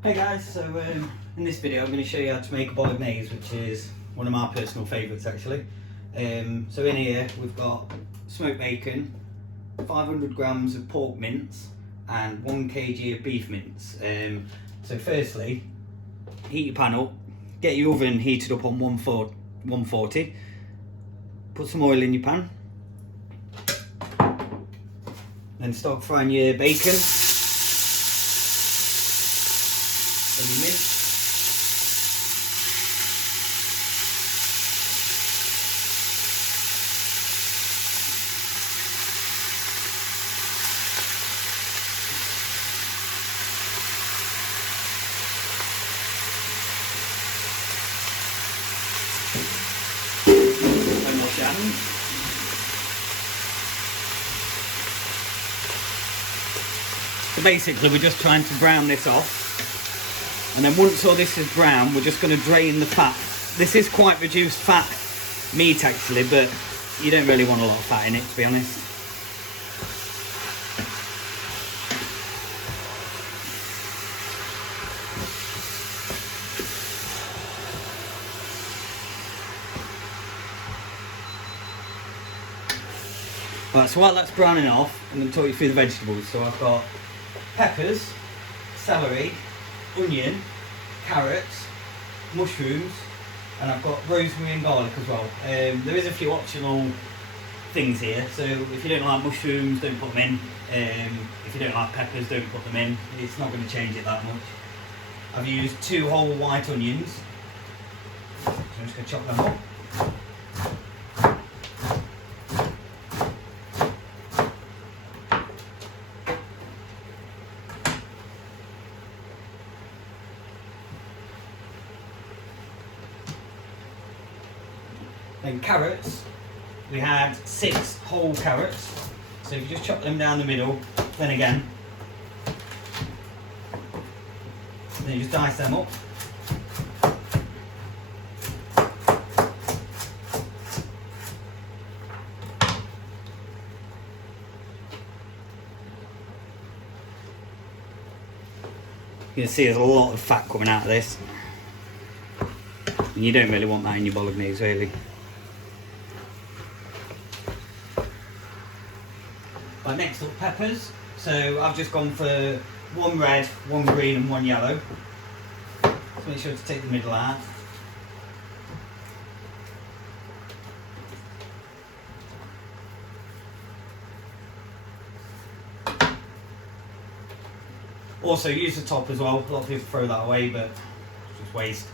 Hey guys, so in this video I'm going to show you how to make a Bolognese, which is one of my personal favourites actually. So in here we've got smoked bacon, 500 grams of pork mince and 1 kg of beef mince. So firstly, heat your pan up, get your oven heated up on 140, put some oil in your pan, then start frying your bacon. Then your mince. And wash your hands. So basically we're just trying to brown this off. And then once all this is brown, we're just going to drain the fat. This is quite reduced fat meat actually, but you don't really want a lot of fat in it, to be honest. Right, so while that's browning off, I'm going to talk you through the vegetables. So I've got peppers, celery, onion, carrots, mushrooms, and I've got rosemary and garlic as well. There is a few optional things here, so if you don't like mushrooms, don't put them in. If you don't like peppers, don't put them in. It's not going to change it that much. I've used 2 whole white onions, so I'm just going to chop them up. Then carrots, we had 6 whole carrots, so if you just chop them down the middle, then again, then you just dice them up. You can see there's a lot of fat coming out of this, and you don't really want that in your Bolognese really. Right, next up, peppers. So I've just gone for 1 red, 1 green and 1 yellow. So make sure to take the middle out. Also use the top as well. A lot of people throw that away, but it's just waste.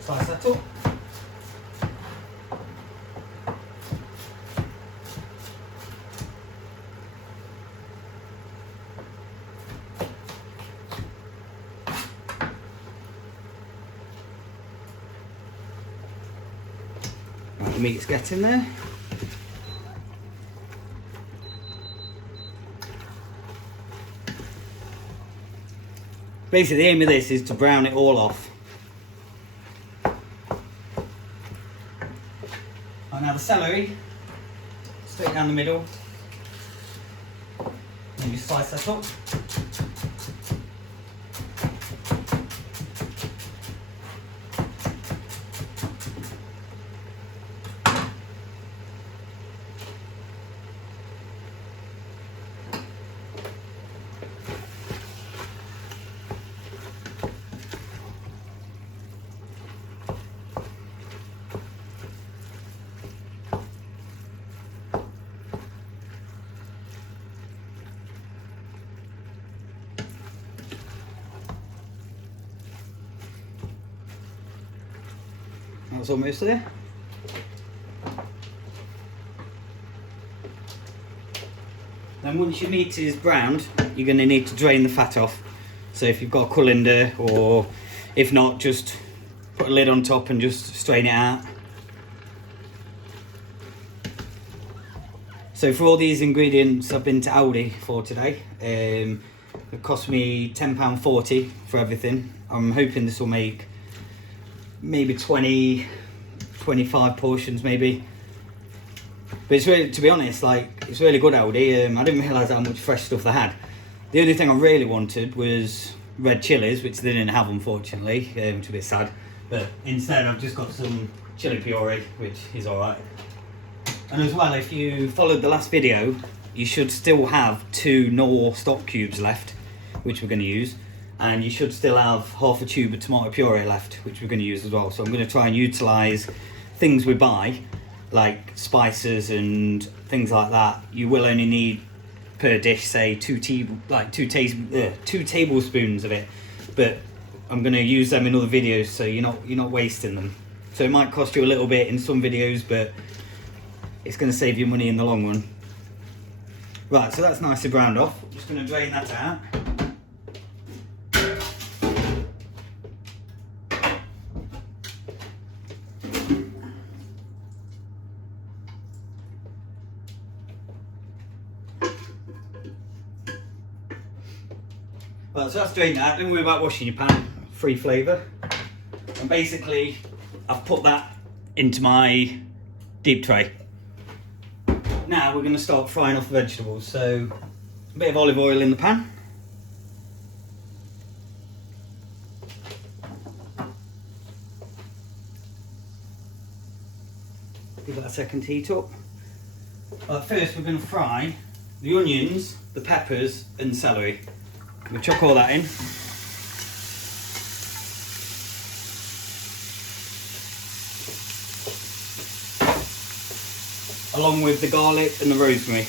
Slice that up. Right, the meat's getting there. Basically the aim of this is to brown it all off. Now the celery, straight down the middle, and you slice that up. That's almost there. Then once your meat is browned, you're going to need to drain the fat off. So if you've got a colander, or if not, just put a lid on top and just strain it out. So for all these ingredients I've been to Aldi for today. It cost me £10.40 for everything. I'm hoping this will make maybe 20 25 portions maybe. But it's really, to be honest, like, it's really good, Aldi. I didn't realise how much fresh stuff they had. The only thing I really wanted was red chilies, which they didn't have, unfortunately, which is a bit sad. But instead I've just got some chili puree, which is alright. And as well, if you followed the last video, you should still have 2 Knorr stock cubes left, which we're going to use. And you should still have half a tube of tomato puree left, which we're going to use as well. So I'm going to try and utilise things we buy, like spices and things like that. You will only need per dish, say, two tablespoons of it. But I'm going to use them in other videos, so you're not wasting them. So it might cost you a little bit in some videos, but it's going to save you money in the long run. Right, so that's nicely browned off. I'm just going to drain that out. Right, so that's drained out. Don't worry about washing your pan. Free flavour. And basically, I've put that into my deep tray. Now we're going to start frying off the vegetables. So a bit of olive oil in the pan. Give that a second to heat up. First we're going to fry the onions, the peppers and celery. We'll chuck all that in. Along with the garlic and the rosemary.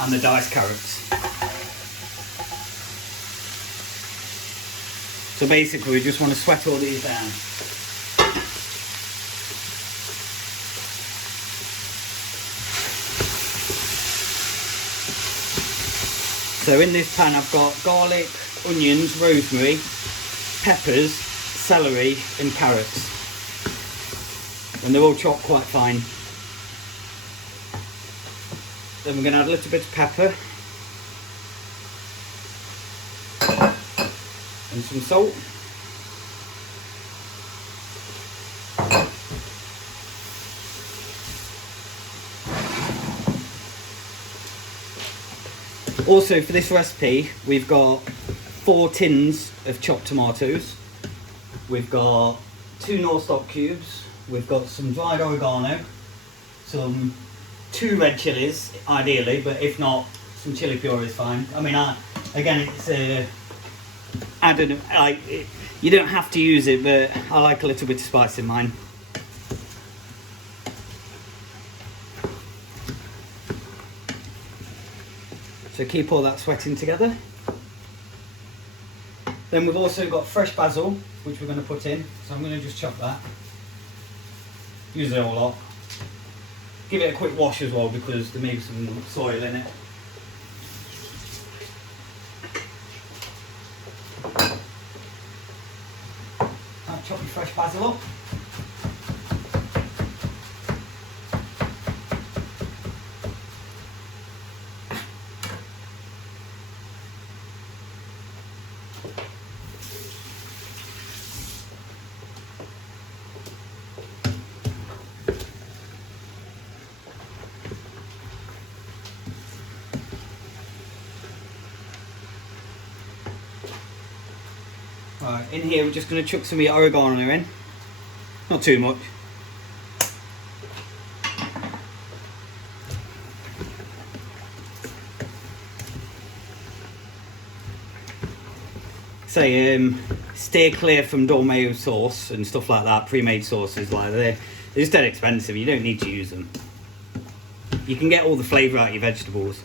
And the diced carrots. So basically we just want to sweat all these down. So in this pan I've got garlic, onions, rosemary, peppers, celery and carrots. And they're all chopped quite fine. Then we're going to add a little bit of pepper. And some salt. Also for this recipe we've got 4 tins of chopped tomatoes, we've got 2 Knorr stock cubes, we've got some dried oregano, 2 red chilies ideally, but if not, some chili puree is fine. I mean, again, it's added, you don't have to use it, but I like a little bit of spice in mine. So keep all that sweating together. Then we've also got fresh basil, which we're going to put in. So I'm going to just chop that. Use it all up. Give it a quick wash as well because there may be some soil in it. Now chop your fresh basil up. Right, in here we're just going to chuck some of the oregano in, not too much. Say, stay clear from dolmayo sauce and stuff like that, pre-made sauces like they're just dead expensive, you don't need to use them. You can get all the flavour out of your vegetables.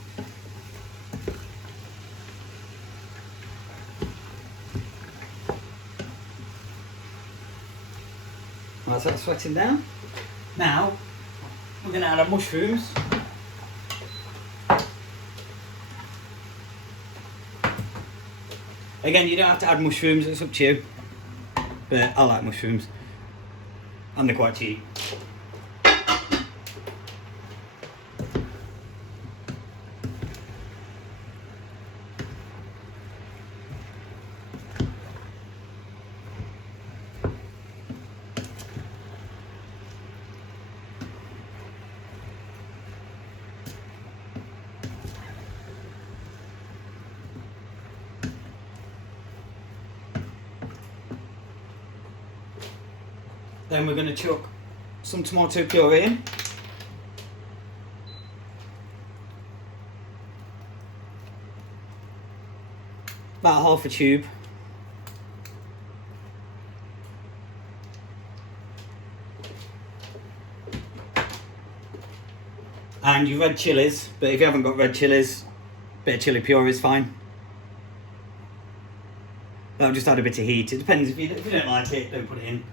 That's that sweating down. Now we're going to add our mushrooms. Again, you don't have to add mushrooms, it's up to you. But I like mushrooms. And they're quite cheap. Then we're going to chuck some tomato puree in. About half a tube. And your red chillies, but if you haven't got red chillies, a bit of chilli puree is fine. That'll just add a bit of heat. It depends, if you don't like it, don't put it in.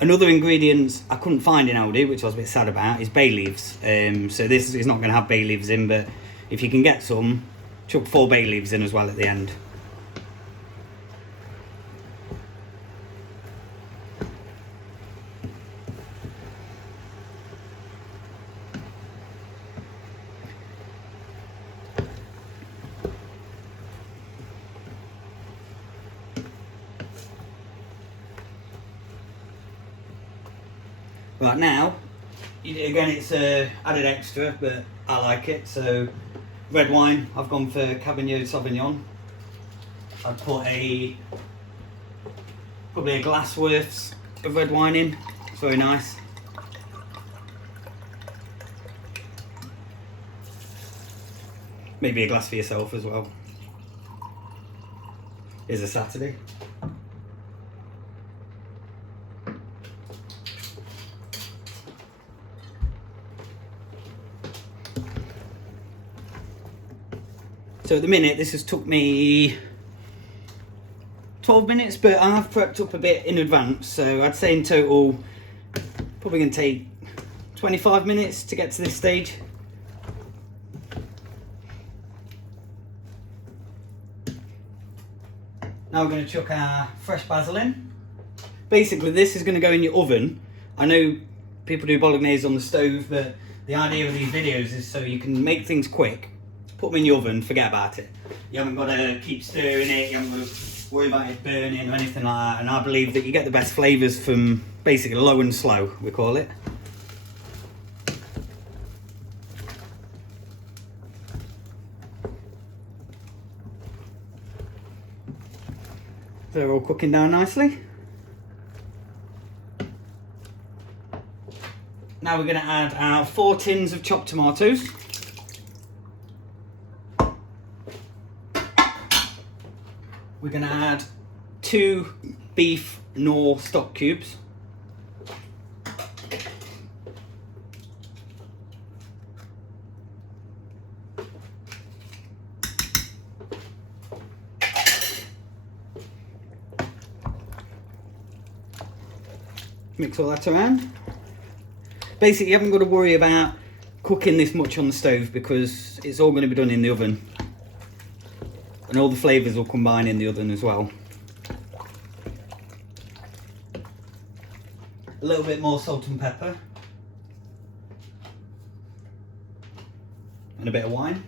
Another ingredient I couldn't find in Aldi, which I was a bit sad about, is bay leaves. So this is not going to have bay leaves in, but if you can get some, chuck 4 bay leaves in as well at the end. Right, now, again, it's added extra, but I like it. So, red wine, I've gone for Cabernet Sauvignon. I've put probably a glass worth of red wine in. It's very nice. Maybe a glass for yourself as well. It's a Saturday. So at the minute, this has took me 12 minutes, but I have prepped up a bit in advance. So I'd say in total, probably going to take 25 minutes to get to this stage. Now we're going to chuck our fresh basil in. Basically, this is going to go in your oven. I know people do bolognese on the stove, but the idea of these videos is so you can make things quick. Put them in your oven, forget about it. You haven't got to keep stirring it, you haven't got to worry about it burning or anything like that. And I believe that you get the best flavours from basically low and slow, we call it. They're all cooking down nicely. Now we're going to add our 4 tins of chopped tomatoes. We're going to add 2 beef Knorr stock cubes. Mix all that around. Basically, you haven't got to worry about cooking this much on the stove because it's all going to be done in the oven. And all the flavours will combine in the oven as well. A little bit more salt and pepper. And a bit of wine.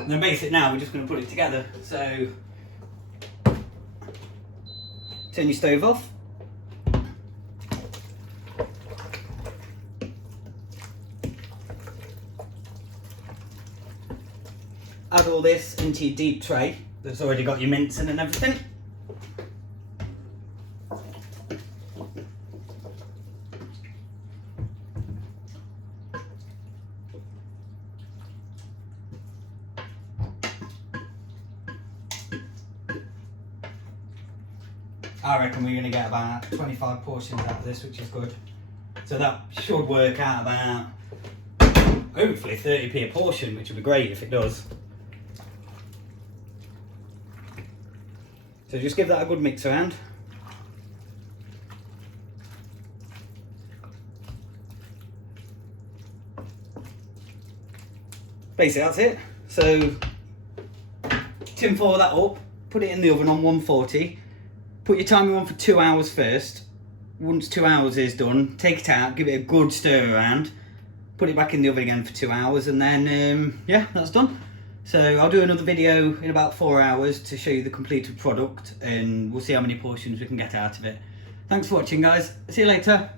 And then basically now we're just going to put it together. So turn your stove off. Add all this into your deep tray that's already got your mince in and everything. I reckon we're going to get about 25 portions out of this, which is good. So that should work out about, hopefully, 30p a portion, which would be great if it does. So just give that a good mix around. Basically that's it. So tin foil that up, put it in the oven on 140. Put your timer on for 2 hours first. Once 2 hours is done, take it out, give it a good stir around. put it back in the oven again for 2 hours, and then yeah, that's done. So I'll do another video in about 4 hours to show you the completed product, and we'll see how many portions we can get out of it. Thanks for watching, guys. See you later.